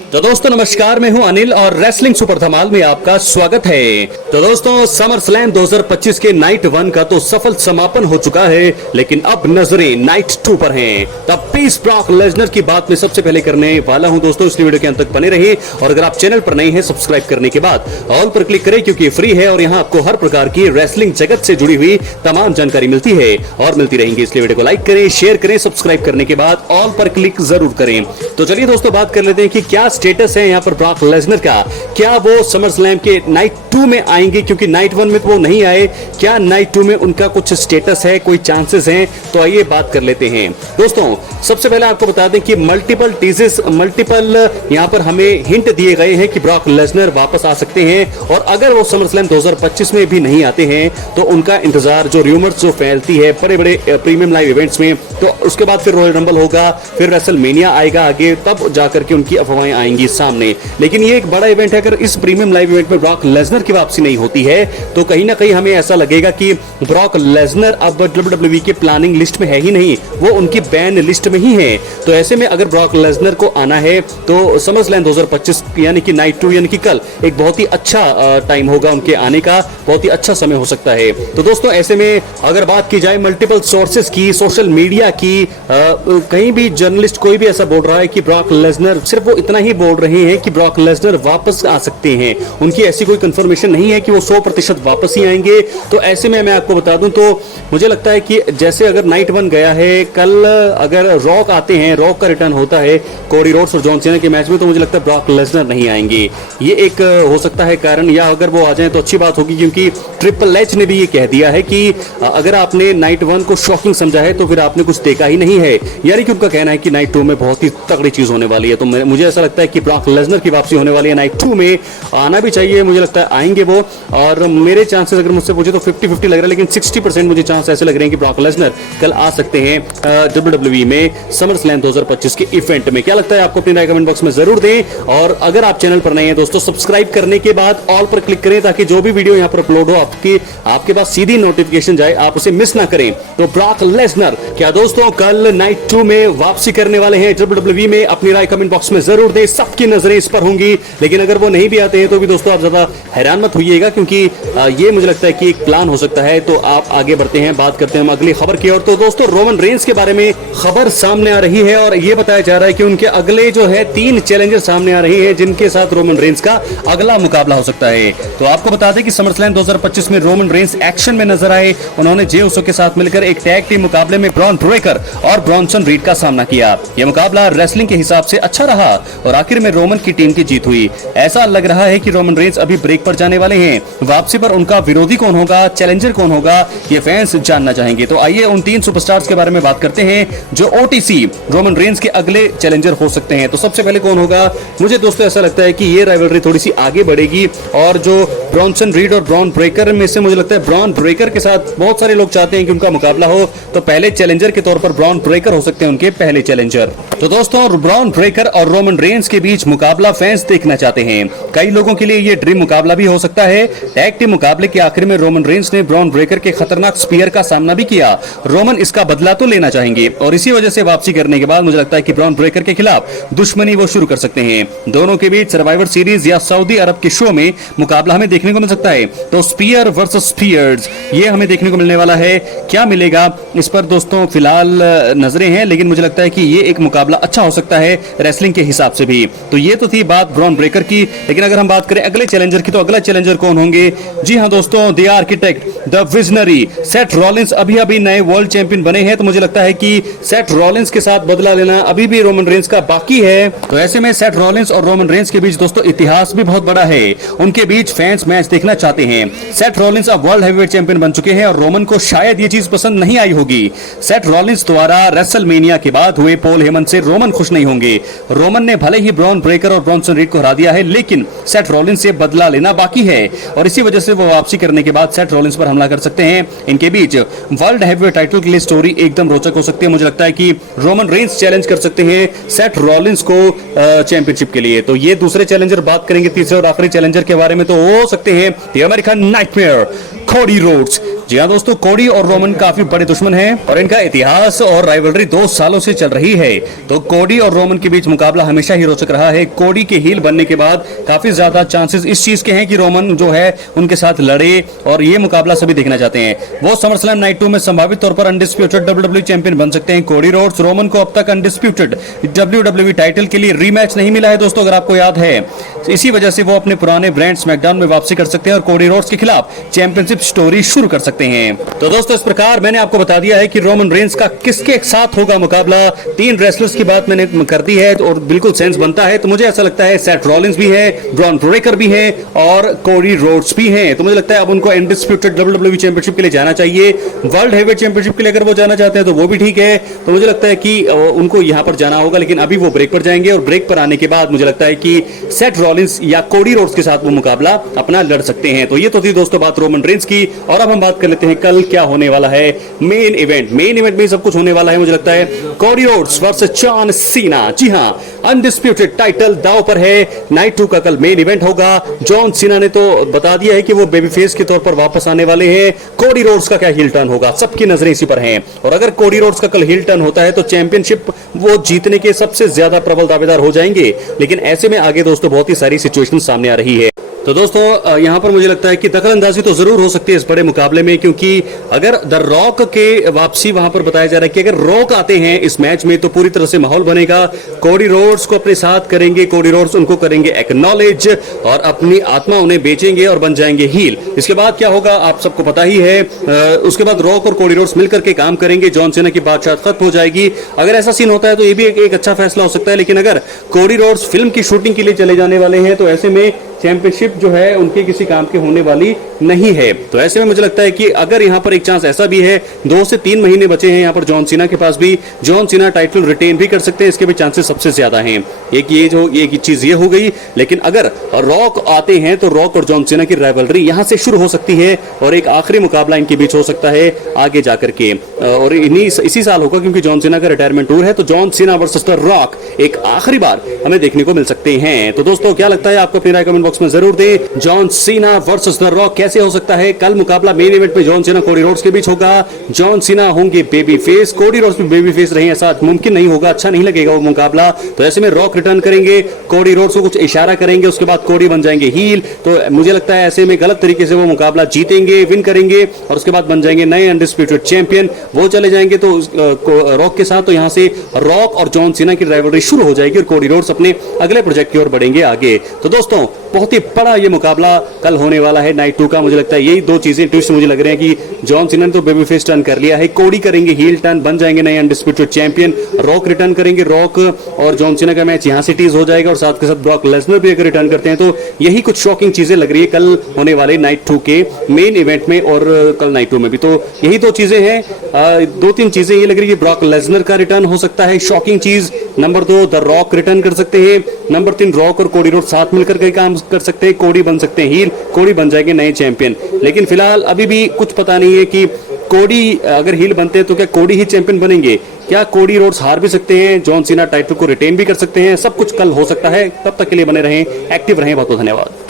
तो दोस्तों नमस्कार, मैं हूं अनिल और रेसलिंग सुपर धमाल में आपका स्वागत है। तो दोस्तों समर स्लैम 2025 के नाइट 1 का तो सफल समापन हो चुका है, लेकिन अब नजरें नाइट 2 पर हैं। तब पीस ब्रॉक लेसनर की बात मैं सबसे पहले करने वाला हूं दोस्तों, इसलिए वीडियो के अंत तक बने रहिए। और अगर आप चैनल पर नए हैं, सब्सक्राइब करने के बाद ऑल पर क्लिक करें, क्योंकि फ्री है और यहाँ आपको हर प्रकार की रेसलिंग जगत से जुड़ी हुई तमाम जानकारी मिलती है और मिलती रहेंगी। इसलिए वीडियो को लाइक करें, शेयर करें, सब्सक्राइब करने के बाद ऑल पर क्लिक जरूर करें। तो चलिए दोस्तों बात कर लेते हैं कि क्या स्टेटस है यहाँ पर ब्रॉक लेसनर का। क्या वो समर स्लैम के नाइट 2 में आएंगे, क्योंकि नाइट 1 में तो वो नहीं आए। क्या नाइट 2 में उनका कुछ स्टेटस है, कोई चांसेस हैं? तो आइए बात कर लेते हैं दोस्तों। सबसे पहले आपको बता दें कि मल्टीपल यहाँ पर हमें हिंट दिए गए हैं कि ब्रॉक लेसनर वापस आ सकते हैं। और अगर वो समर स्लैम 2025 में भी नहीं आते हैं तो उनका इंतजार, जो र्यूमर्स जो फैलती है बड़े बड़े प्रीमियम लाइव इवेंट्स में, तो उसके बाद फिर रॉयल रंबल होगा, फिर रेसलमेनिया आएगा आगे, तब जाकर के उनकी अफवाहें आएंगी सामने। लेकिन ये एक बड़ा इवेंट है। अगर इस प्रीमियम लाइव इवेंट में ब्रॉक लेसनर की वापसी नहीं होती है तो कहीं ना कहीं हमें ऐसा लगेगा कि ब्रॉक लेसनर अब WWE के प्लानिंग लिस्ट में है ही नहीं, वो उनकी बैन लिस्ट में ही है। तो ऐसे में अगर ब्रॉक लेसनर को आना है तो समर स्लैम 2025 यानी कि नाइट 2 यानी कि कल एक बहुत ही अच्छा टाइम होगा उनके आने का, बहुत ही अच्छा समय हो सकता है। तो दोस्तों ऐसे में अगर बात की जाए मल्टीपल सोर्सेस की, सोशल मीडिया की, कहीं भी जर्नलिस्ट कोई भी ऐसा बोल रहा है कि ब्रॉक लेसनर, सिर्फ वो इतना ही बोल रहे हैं कि ब्रॉक लेसनर वापस आ सकते हैं। उनकी ऐसी कोई कंफर्मेशन नहीं है कि वो 100% वापस ही आएंगे। तो ऐसे में मैं आपको बता दूं तो मुझे लगता है कि जैसे अगर नाइट 1 गया है, कल अगर रॉक आते हैं, रॉक का रिटर्न होता है कोडी रोड्स और जॉन सीना के मैच में, तो मुझे लगता है ब्रॉक लेसनर नहीं आएंगे। ये एक हो सकता है कारण, या अगर वो आ जाए तो अच्छी बात होगी, क्योंकि ट्रिपल एच ने भी ये कह दिया है कि अगर आपने नाइट 1 को शॉकिंग समझा है तो फिर आपने कुछ देखा ही नहीं है। यानी कि उनका कहना है कि नाइट 2 में बहुत ही तगड़ी चीज होने वाली है। तो मुझे ऐसा लगता है कि ब्रॉक लेसनर की वापसी होने वाली है नाइट 2 में। आना भी चाहिए, मुझे लगता है आएंगे वो। और मेरे चांसेस अगर मुझसे पूछे तो 50-50 लग रहा है, लेकिन 60% मुझे चांस ऐसे लग रहे हैं कि ब्रॉक लेसनर कल आ सकते हैं WWE में समर स्लैम 2025 के इवेंट में। क्या लगता है आपको? अपनी राय कमेंट बॉक्स में जरूर दें। और अगर आप चैनल पर नए हैं दोस्तों, सब्सक्राइब करने के बाद ऑल पर क्लिक करें, ताकि जो भी वीडियो यहां पर अपलोड हो आपके पास सीधी नोटिफिकेशन जाए, आप उसे मिस ना करें। तो ब्रॉक लेसनर क्या दोस्तों कल नाइट 2 में वापसी करने वाले हैं WWE में? अपनी राय कमेंट बॉक्स में जरूर दें, सबकी नजरें इस पर होंगी। लेकिन अगर वो नहीं भी आते हैं तो भी दोस्तों आप ज्यादा हैरान मत होइएगा, क्योंकि ये मुझे लगता है कि एक प्लान हो सकता है। तो आप आगे बढ़ते हैं, बात करते हैं हम अगली खबर की ओर। तो दोस्तों रोमन रेंस के बारे में खबर सामने आ रही है और ये बताया जा रहा है कि उनके अगले जो है 3 चैलेंजर सामने आ रहे हैं, जिनके साथ रोमन रेंस का अगला मुकाबला हो सकता है। तो आपको बता दें कि समर स्लैम 2025 में रोमन रेंस एक्शन में नजर आए। उन्होंने जे उसो के साथ मिलकर एक टैग टीम मुकाबले में ब्रॉन ब्रेकर और ब्रॉनसन रीड का सामना किया। यह मुकाबला रेसलिंग के हिसाब से अच्छा रहा और आखिर में रोमन की टीम की जीत हुई। ऐसा लग रहा है कि रोमन रेंस अभी ब्रेक पर जाने वाले हैं। वापसी पर उनका विरोधी कौन होगा, चैलेंजर कौन होगा, ये फैंस जानना चाहेंगे। तो आइए उन 3 सुपरस्टार्स के बारे में बात करते हैं जो ओटीसी रोमन रेंस के अगले चैलेंजर हो सकते हैं। तो सबसे पहले कौन होगा? मुझे दोस्तों ऐसा लगता है कि ये राइवलरी थोड़ी सी आगे बढ़ेगी और जो ब्रॉनसन रीड और ब्रॉन ब्रेकर में से मुझे लगता है ब्रॉन ब्रेकर के साथ बहुत सारे लोग चाहते हैं कि उनका मुकाबला हो। तो पहले चैलेंजर के तौर पर ब्रॉन ब्रेकर हो सकते हैं उनके पहले चैलेंजर। तो दोस्तों ब्रॉन ब्रेकर और रोमन रेंस के बीच मुकाबला फैंस देखना चाहते हैं। कई लोगों के लिए ये ड्रीम मुकाबला भी हो सकता है। टैग टीम मुकाबले के आखिर में रोमन रेंस ने ब्रॉन ब्रेकर के खतरनाक स्पीयर का सामना भी किया। रोमन इसका बदला तो लेना चाहेंगे और इसी वजह से वापसी करने के बाद मुझे लगता है कि ब्रॉन ब्रेकर के खिलाफ दुश्मनी वो शुरू कर सकते हैं। दोनों के बीच सर्वाइवर सीरीज या सऊदी अरब के शो में मुकाबला हमें देखने को मिल सकता है। तो स्पीयर वर्सेस स्पीयर्स ये हमें देखने को मिलने वाला है। क्या मिलेगा इस पर दोस्तों फिलहाल नजरें हैं, लेकिन मुझे लगता है कि ये एक मुकाबला अच्छा हो सकता है रेसलिंग के हिसाब से भी। तो ये तो थी बात ब्रॉन ब्रेकर की। लेकिन अगर हम बात करें अगले चैलेंजर की, तो अगला चैलेंजर कौन होंगे? जी हाँ दोस्तों, the architect, the visionary Seth Rollins अभी नए वर्ल्ड चैंपियन बने हैं। तो मुझे लगता है कि सेथ रॉलिंस के साथ बदला लेना अभी भी रोमन रेंस का बाकी है। तो ऐसे में सेथ रॉलिंस और रोमन रेंस के बीच दोस्तों इतिहास भी बहुत बड़ा है। उनके बीच फैंस मैच देखना चाहते हैं। सेथ रॉलिंस अब वर्ल्ड हैवीवेट चैंपियन बन चुके हैं और रोमन को शायद ये चीज पसंद नहीं आई होगी। सेथ रॉलिंस द्वारा रेसलमेनिया के बाद हुए पॉल हेमन से रोमन खुश नहीं होंगे। रोमन ने भले ही ब्रॉन ब्रेकर और ब्रॉनसन रीड को हरा दिया है, लेकिन सेथ रॉलिंस से बदला लेना बाकी है और इसी वजह से वो वापसी करने के बाद सेथ रॉलिंस पर हमला कर सकते हैं। इनके बीच वर्ल्ड हैवीवेट टाइटल के लिए स्टोरी एकदम रोचक हो सकती है। मुझे लगता है कि रोमन रेंस चैलेंज कर सकते हैं सेथ रॉलिंस को चैंपियनशिप के लिए। तो ये दूसरे चैलेंजर बात करेंगे तीसरे और आखिरी चैलेंजर के बारे में, तो हो सकते हैं the American nightmare Cody Rhodes. जी हाँ दोस्तों, कोडी और रोमन काफी बड़े दुश्मन हैं और इनका इतिहास और राइवलरी 2 सालों से चल रही है। तो कोडी और रोमन के बीच मुकाबला हमेशा ही रोचक रहा है। कोडी के हील बनने के बाद काफी ज्यादा चांसेस इस चीज के हैं कि रोमन जो है उनके साथ लड़े और ये मुकाबला सभी देखना चाहते हैं। वो समरस्लैम नाइट 2 में संभावित तौर पर अनडिस्प्यूटेड WWE चैंपियन बन सकते हैं कोडी रोड्स। रोमन को अब तक अनडिस्प्यूटेड WWE टाइटल के लिए रीमैच नहीं मिला है दोस्तों, अगर आपको याद है। इसी वजह से वो अपने पुराने ब्रांड स्मैकडाउन में वापसी कर सकते हैं और कोडी रोड्स के खिलाफ चैंपियनशिप स्टोरी शुरू कर सकते हैं। तो दोस्तों, इस प्रकार मैंने आपको बता दिया है कि रोमन रेंस का किसके साथ होगा मुकाबला। 3 रेसलर्स की बात मैंने कर दी है और बिल्कुल सेंस बनता है। तो मुझे ऐसा लगता है सेथ रॉलिंस भी है, ब्रॉन ब्रेकर भी है और कोडी रोड्स भी हैं। तो मुझे लगता है अब उनको अनडिस्प्यूटेड WWE चैंपियनशिप के लिए जाना चाहिए। वर्ल्ड हेवीवेट चैंपियनशिप के लिए अगर वो जाना चाहते हैं तो वो भी ठीक है। तो मुझे लगता है कि उनको यहां पर जाना होगा, लेकिन अभी वो ब्रेक पर जाएंगे और ब्रेक पर आने के बाद मुझे लगता है कि सेथ रॉलिंस या कोडी रोड्स के साथ वो मुकाबला अपना लड़ सकते हैं। तो ये तो थी दोस्तों बात रोमन रेंस की। और अब हम बात कर लेते हैं कल क्या होने वाला है मेन इवेंट। मेन इवेंट में सब कुछ होने वाला है मुझे लगता है। Cody Rhodes versus John Cena. जी हां, अनडिस्प्यूटेड टाइटल दांव पर है। नाइट 2 का कल मेन इवेंट होगा। जॉन सीना ने तो बता दिया है कि वो बेबी फेस के तौर पर वापस आने वाले हैं। कोडी रोड्स का क्या हील टर्न होगा, सबकी नजरें इसी पर हैं। और अगर कोडी रोड्स का कल हील टर्न होता है तो चैंपियनशिप वो जीतने के सबसे ज्यादा प्रबल दावेदार हो जाएंगे। लेकिन ऐसे में आगे दोस्तों बहुत ही सारी सिचुएशन सामने आ रही है। तो दोस्तों यहां पर मुझे लगता है कि दखलंदाजी तो जरूर हो सकती है इस बड़े मुकाबले में, क्योंकि अगर द रॉक के वापसी वहां पर बताया जा रहा है कि अगर रॉक आते हैं इस मैच में तो पूरी तरह से माहौल बनेगा। कोडी रोड्स को अपने साथ करेंगे, कोडी रोड्स उनको करेंगे एक्नॉलेज और अपनी आत्मा उन्हें बेचेंगे और बन जाएंगे हील। इसके बाद क्या होगा आप सबको पता ही है। उसके बाद रॉक और कोडी रोड्स मिलकर के काम करेंगे, जॉन सीना की बातचीत खत्म हो जाएगी। अगर ऐसा सीन होता है तो ये भी एक अच्छा फैसला हो सकता है। लेकिन अगर कोडी रोड्स फिल्म की शूटिंग के लिए चले जाने वाले हैं तो ऐसे में चैंपियनशिप जो है उनके किसी काम के होने वाली नहीं है। तो ऐसे में मुझे लगता है कि अगर यहां पर एक चांस ऐसा भी है, 2 से 3 महीने बचे हैं यहां पर जॉन सीना के पास भी, जॉन सीना टाइटल रिटेन भी कर सकते हैं, इसके भी चांसेस सबसे ज्यादा हैं। एक चीज ये हो गई। लेकिन अगर रॉक आते हैं तो रॉक और जॉन सीना की राइवलरी यहां से शुरू हो सकती है और एक आखिरी मुकाबला इनके बीच हो सकता है आगे जाकर के। और इसी साल होगा क्योंकि जॉन सीना का रिटायरमेंट टूर है। तो John Cena versus the rock एक आखिरी बार हमें देखने को मिल सकते हैं। तो दोस्तों क्या लगता है आपको, अपनी राय कमेंट बॉक्स में जरूर दें। John Cena versus the rock कैसे हो सकता है। कल मुकाबला मेन इवेंट में जॉन सीना कोडी रोड्स के बीच होगा। जॉन सीना होंगे बेबी फेस, कोडी रोड्स भी बेबी फेस रहे, ऐसा मुमकिन नहीं होगा, अच्छा नहीं लगेगा वो मुकाबला। तो ऐसे में रॉक रिटर्न करेंगे, कोडी रोड्स को कुछ इशारा करेंगे, उसके बाद कोडी बन जाएंगे हील। तो मुझे लगता है ऐसे में गलत तरीके से वो मुकाबला जीतेंगे, विन करेंगे और उसके बाद बन जाएंगे नए अनडिस्प्यूटेड चैंपियन। वो चले जाएंगे तो रॉक के साथ, तो यहां से रॉक और जॉन सीना की राइवलरी शुरू हो जाएगी और कोडी रोड्स अपने अगले प्रोजेक्ट की ओर बढ़ेंगे आगे। तो दोस्तों बहुत ही बड़ा ये मुकाबला कल होने वाला है नाइट 2 का। मुझे लगता है यही 2 चीजें ट्विस्ट मुझे लग रहे हैं कि जॉन सीना ने तो बेबी फेस टर्न कर लिया है, कोडी करेंगे हील टर्न, बन जाएंगे नए अनडिस्प्यूटेड चैंपियन। रॉक रिटर्न करेंगे, रॉक और जॉन सीना का मैच यहां से टीज हो जाएगा और साथ के साथ ब्रॉक लेसनर भी अगर रिटर्न करते हैं तो यही कुछ शॉकिंग चीजें लग रही है कल होने वाले नाइट 2 के मेन इवेंट में और कल नाइट 2 में भी। तो यही 2 चीजें हैं, 2-3 चीजें ये लग रही है। ब्रॉक लेसनर का रिटर्न हो सकता है शॉकिंग चीज। नंबर 2 द रॉक रिटर्न कर सकते हैं। नंबर 3 रॉक और कोडी रोड साथ मिलकर के काम कर सकते हैं, कोडी बन सकते हैं हील, कोडी बन जाएंगे नए चैंपियन। लेकिन फिलहाल अभी भी कुछ पता नहीं है कि कोडी अगर हील बनते हैं तो क्या कोडी ही चैंपियन बनेंगे, क्या कोडी रोड्स हार भी सकते हैं, जॉन सीना टाइटल को रिटेन भी कर सकते हैं। सब कुछ कल हो सकता है। तब तक के लिए बने रहें, एक्टिव रहें। बहुत बहुत धन्यवाद।